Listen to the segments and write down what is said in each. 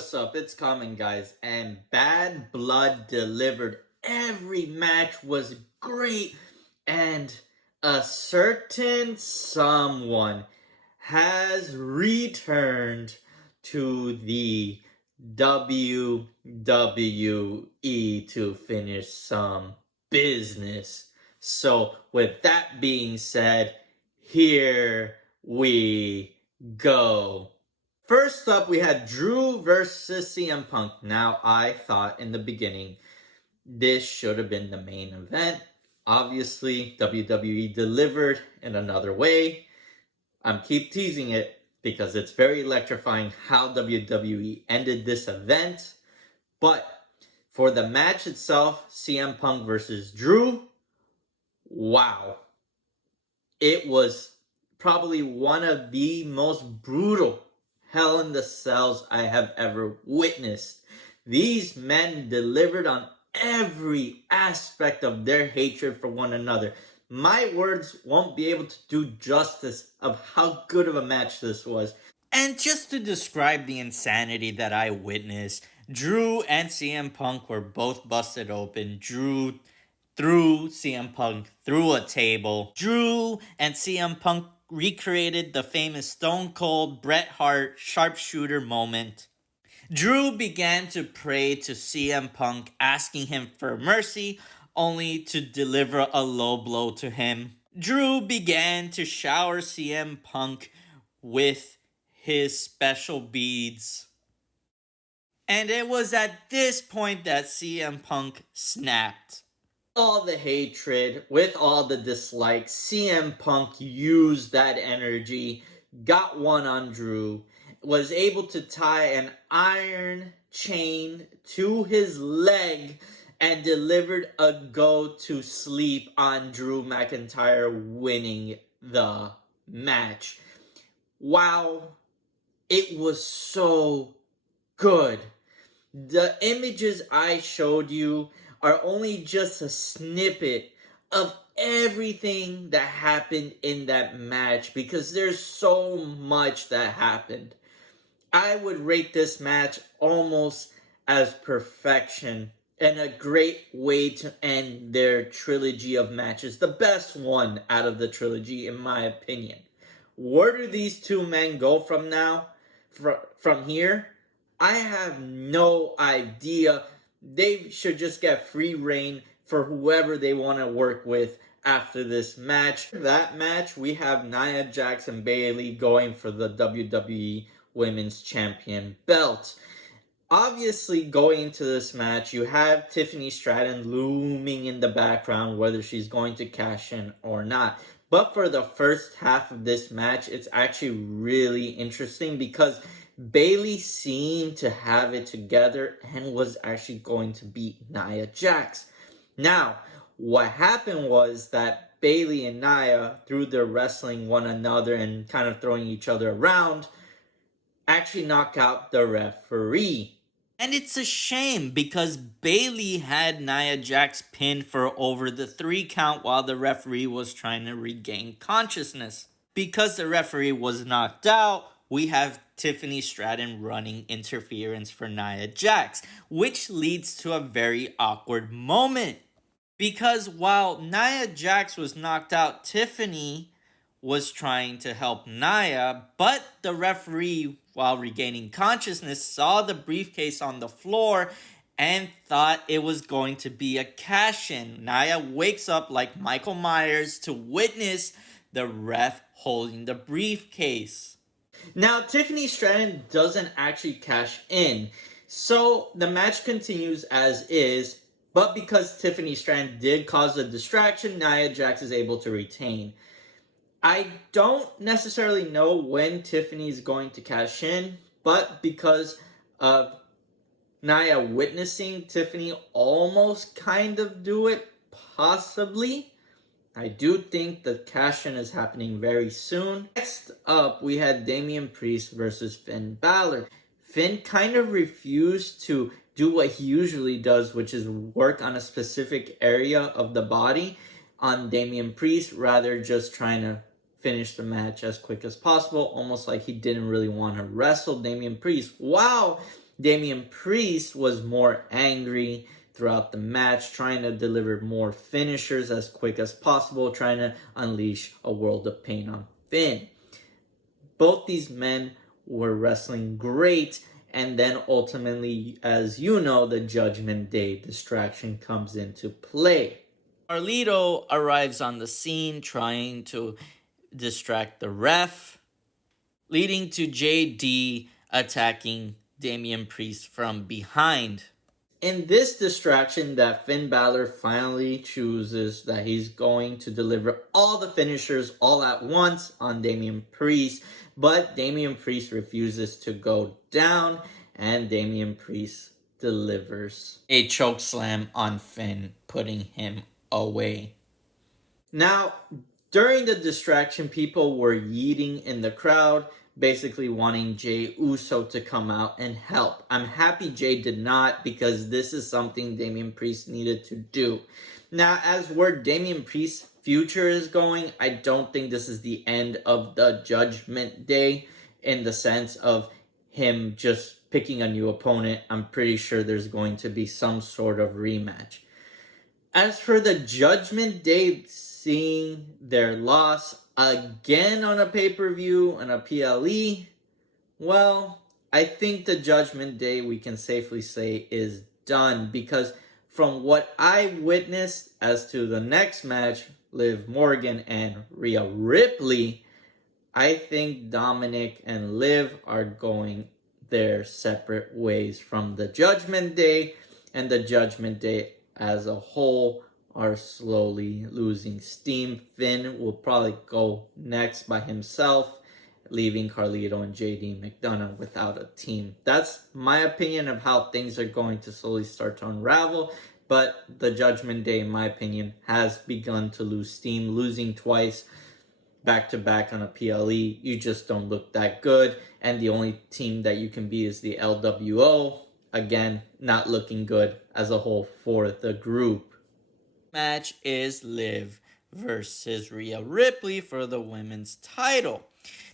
what's up? It's Common, guys, and Bad Blood delivered. Every match was great, and a certain someone has returned to the WWE to finish some business. So, with that being said, here we go. First up, we had Drew versus CM Punk. Now, I thought in the beginning this should have been the main event. Obviously, WWE delivered in another way. I'm keep teasing it because it's very electrifying how WWE ended this event. But for the match itself, CM Punk versus Drew, wow. It was probably one of the most brutal Hell in the Cells I have ever witnessed. These men delivered on every aspect of their hatred for one another. My words won't be able to do justice of how good of a match this was. And just to describe the insanity that I witnessed, Drew and CM Punk were both busted open. Drew threw CM Punk through a table. Drew and CM Punk recreated the famous Stone Cold Bret Hart sharpshooter moment. Drew began to pray to CM Punk, asking him for mercy, only to deliver a low blow to him. Drew began to shower CM Punk with his special beads. And it was at this point that CM Punk snapped. All the hatred, with all the dislikes, CM Punk used that energy, got one on Drew, was able to tie an iron chain to his leg, and delivered a go to sleep on Drew McIntyre, winning the match. Wow, it was so good. The images I showed you are only just a snippet of everything that happened in that match because there's so much that happened. I would rate this match almost as perfection and a great way to end their trilogy of matches. The best one out of the trilogy, in my opinion. Where do these two men go from now? From here? I have no idea. They should just get free reign for whoever they want to work with after this match. That match, we have Nia Jax and Bayley going for the WWE Women's Champion belt. Obviously, going into this match, you have Tiffany Stratton looming in the background, whether she's going to cash in or not. But for the first half of this match, it's actually really interesting because Bayley seemed to have it together and was actually going to beat Nia Jax. Now, what happened was that Bayley and Nia, through their wrestling one another and kind of throwing each other around, actually knock out the referee. And it's a shame because Bayley had Nia Jax pinned for over the 3 count while the referee was trying to regain consciousness. Because the referee was knocked out, we have Tiffany Stratton running interference for Nia Jax, which leads to a very awkward moment. Because while Nia Jax was knocked out, Tiffany was trying to help Nia, but the referee, while regaining consciousness, saw the briefcase on the floor and thought it was going to be a cash-in. Nia wakes up like Michael Myers to witness the ref holding the briefcase. Now, Tiffany Stratton doesn't actually cash in, so the match continues as is, but because Tiffany Stratton did cause a distraction, Nia Jax is able to retain. I don't necessarily know when Tiffany's going to cash in, but because of Nia witnessing Tiffany almost kind of do it, possibly, I do think the cash-in is happening very soon. Next up, we had Damian Priest versus Finn Balor. Finn kind of refused to do what he usually does, which is work on a specific area of the body on Damian Priest, rather just trying to finish the match as quick as possible, almost like he didn't really want to wrestle Damian Priest. Wow! Damian Priest was more angry throughout the match, trying to deliver more finishers as quick as possible, trying to unleash a world of pain on Finn. Both these men were wrestling great, and then ultimately, as you know, the Judgment Day distraction comes into play. Carlito arrives on the scene trying to distract the ref, leading to JD attacking Damian Priest from behind. In this distraction that Finn Balor finally chooses that he's going to deliver all the finishers all at once on Damian Priest, but Damian Priest refuses to go down, and Damian Priest delivers a choke slam on Finn, putting him away. Now, during the distraction, people were yeeting in the crowd, basically wanting Jey Uso to come out and help. I'm happy Jey did not, because this is something Damian Priest needed to do. Now, as where Damian Priest's future is going, I don't think this is the end of the Judgment Day in the sense of him just picking a new opponent. I'm pretty sure there's going to be some sort of rematch. As for the Judgment Day, seeing their loss again on a pay-per-view and a PLE, well, I think the Judgment Day, we can safely say, is done, because from what I witnessed as to the next match, Liv Morgan and Rhea Ripley, I think Dominic and Liv are going their separate ways from the Judgment Day, and the Judgment Day as a whole are slowly losing steam. Finn will probably go next by himself, leaving Carlito and JD McDonough without a team. That's my opinion of how things are going to slowly start to unravel, but the Judgment Day, in my opinion, has begun to lose steam, losing twice back-to-back on a PLE. You just don't look that good, and the only team that you can beat is the LWO. Again, not looking good as a whole for the group. Match is Liv versus Rhea Ripley for the women's title.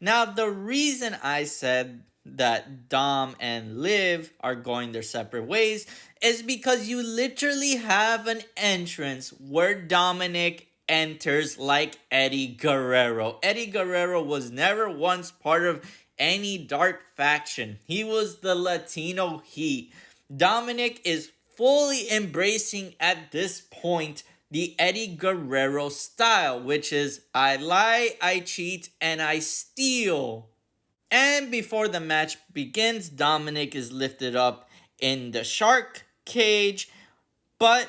Now, the reason I said that Dom and Liv are going their separate ways is because you literally have an entrance where Dominic enters like Eddie Guerrero. Eddie Guerrero was never once part of any dark faction. He was the Latino Heat. Dominic is fully embracing at this point the Eddie Guerrero style, which is I lie, I cheat, and I steal. And before the match begins, Dominic is lifted up in the shark cage, but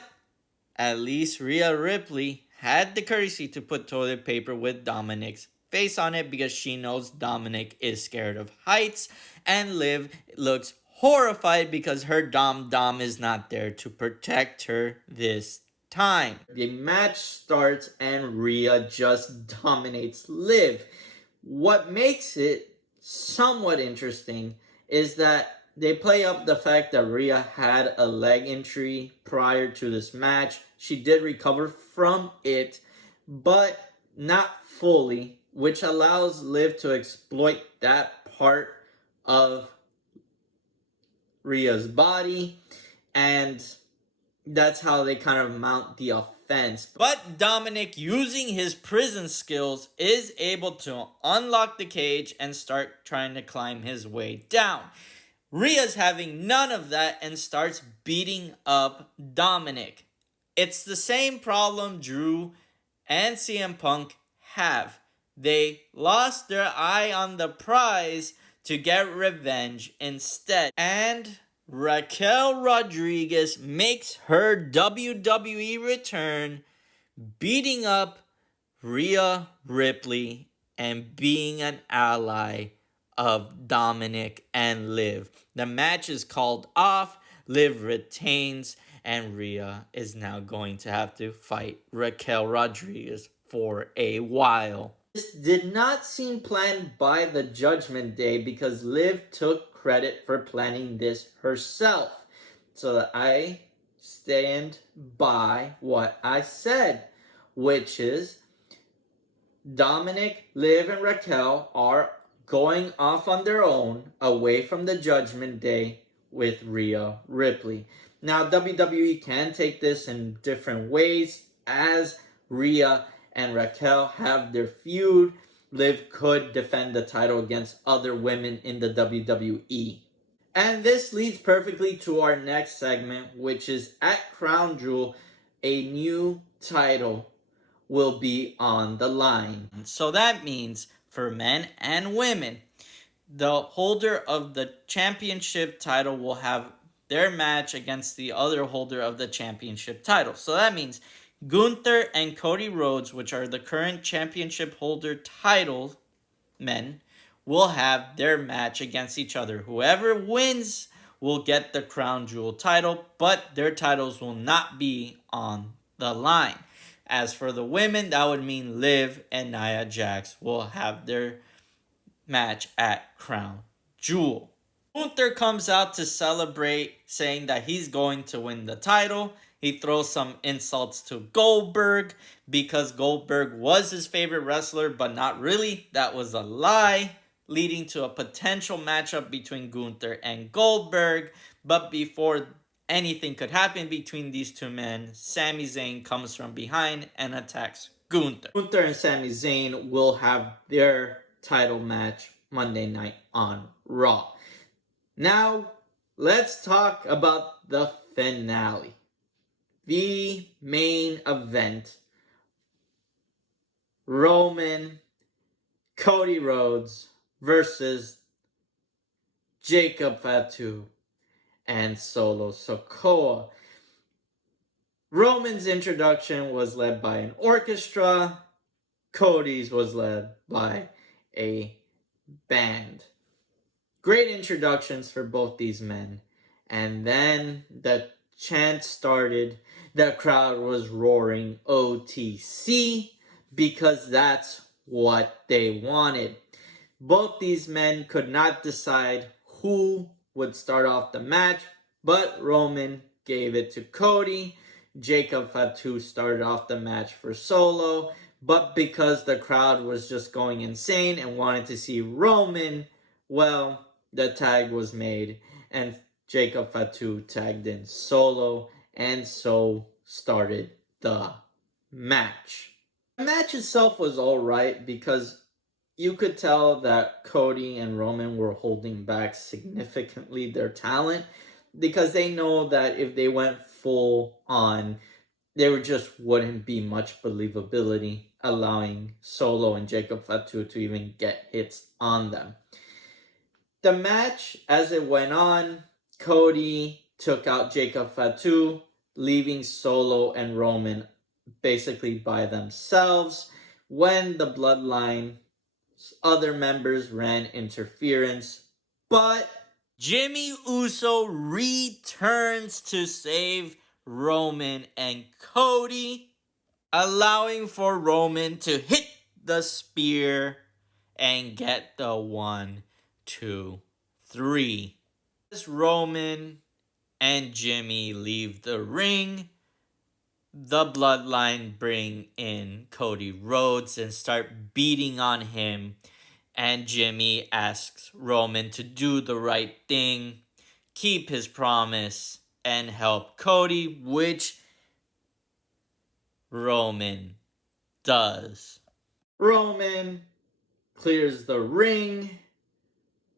at least Rhea Ripley had the courtesy to put toilet paper with Dominic's face on it because she knows Dominic is scared of heights, and Liv looks horrified because her Dom is not there to protect her this time. The match starts and Rhea just dominates Liv. What makes it somewhat interesting is that they play up the fact that Rhea had a leg injury prior to this match. She did recover from it, but not fully, which allows Liv to exploit that part of Rhea's body, and that's how they kind of mount the offense. But Dominic, using his prison skills, is able to unlock the cage and start trying to climb his way down. Rhea's having none of that and starts beating up Dominic. It's the same problem Drew and CM Punk have. They lost their eye on the prize to get revenge instead. And Raquel Rodriguez makes her WWE return, beating up Rhea Ripley and being an ally of Dominic and Liv. The match is called off, Liv retains, and Rhea is now going to have to fight Raquel Rodriguez for a while. This did not seem planned by the Judgment Day because Liv took credit for planning this herself. So that I stand by what I said, which is Dominic, Liv, and Raquel are going off on their own away from the Judgment Day with Rhea Ripley. Now, WWE can take this in different ways as Rhea and Raquel have their feud. Liv could defend the title against other women in the WWE. And this leads perfectly to our next segment, which is at Crown Jewel, a new title will be on the line. So that means for men and women, the holder of the championship title will have their match against the other holder of the championship title. So that means Gunther and Cody Rhodes, which are the current championship holder title men, will have their match against each other. Whoever wins will get the Crown Jewel title, but their titles will not be on the line. As for the women, that would mean Liv and Nia Jax will have their match at Crown Jewel. Gunther comes out to celebrate, saying that he's going to win the title. He throws some insults to Goldberg because Goldberg was his favorite wrestler, but not really. That was a lie, leading to a potential matchup between Gunther and Goldberg. But before anything could happen between these two men, Sami Zayn comes from behind and attacks Gunther. Gunther and Sami Zayn will have their title match Monday night on Raw. Now, let's talk about the finale. The main event. Roman, Cody Rhodes versus Jacob Fatu and Solo Sikoa. Roman's introduction was led by an orchestra. Cody's was led by a band. Great introductions for both these men. And then the chant started. The crowd was roaring OTC because that's what they wanted. Both these men could not decide who would start off the match, but Roman gave it to Cody. Jacob Fatu started off the match for Solo, but because the crowd was just going insane and wanted to see Roman, well, the tag was made and Jacob Fatu tagged in Solo, and so started the match. The match itself was alright because you could tell that Cody and Roman were holding back significantly their talent because they know that if they went full on, there just wouldn't be much believability allowing Solo and Jacob Fatu to even get hits on them. The match, as it went on, Cody took out Jacob Fatu, leaving Solo and Roman basically by themselves when the Bloodline other members ran interference, but Jimmy Uso returns to save Roman and Cody, allowing for Roman to hit the spear and get the 1, 2, 3. As Roman and Jimmy leave the ring, the Bloodline bring in Cody Rhodes and start beating on him. And Jimmy asks Roman to do the right thing, keep his promise, and help Cody, which Roman does. Roman clears the ring.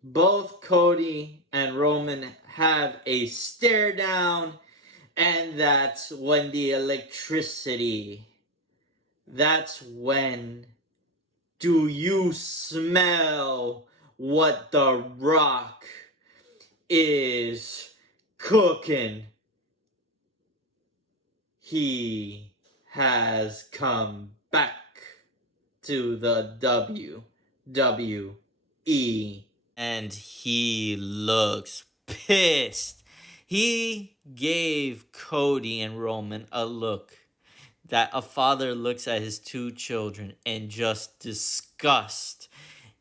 Both Cody and Roman have a stare down, and that's when the electricity. That's when. Do you smell what The Rock is cooking? He has come back to the WWE. And he looks pissed. He gave Cody and Roman a look that a father looks at his two children in just disgust.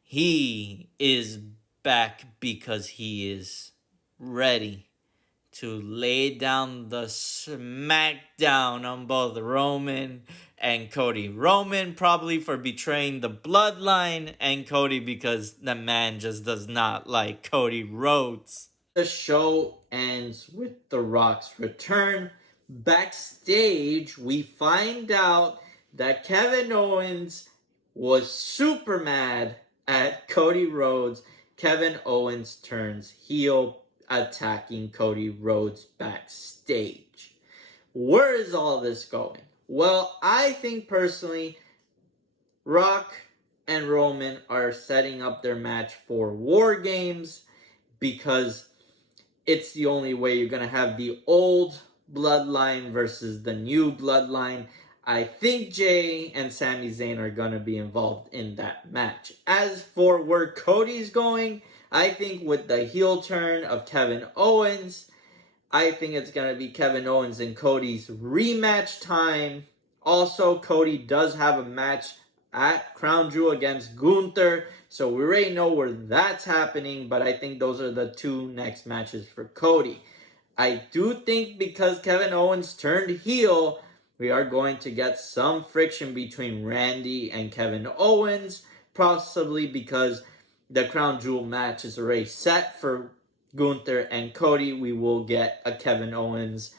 He is back because he is ready to lay down the smackdown on both Roman and Cody. Roman probably for betraying the Bloodline, and Cody because the man just does not like Cody Rhodes. The show ends with The Rock's return. Backstage, we find out that Kevin Owens was super mad at Cody Rhodes. Kevin Owens turns heel, attacking Cody Rhodes backstage. Where is all this going? Well, I think personally, Rock and Roman are setting up their match for War Games because it's the only way you're going to have the old bloodline versus the new bloodline. I think Jay and Sami Zayn are going to be involved in that match. As for where Cody's going, I think with the heel turn of Kevin Owens, I think it's going to be Kevin Owens and Cody's rematch time. Also, Cody does have a match at Crown Jewel against Gunther. So we already know where that's happening, but I think those are the two next matches for Cody. I do think because Kevin Owens turned heel, we are going to get some friction between Randy and Kevin Owens, possibly because the Crown Jewel match is already set for Gunther and Cody. We will get a Kevin Owens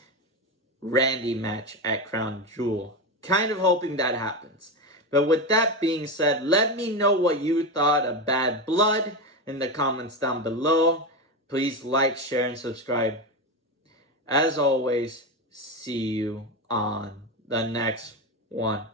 Randy match at Crown Jewel. Kind of hoping that happens. But with that being said, let me know what you thought of Bad Blood in the comments down below. Please like, share, and subscribe. As always, see you on the next one.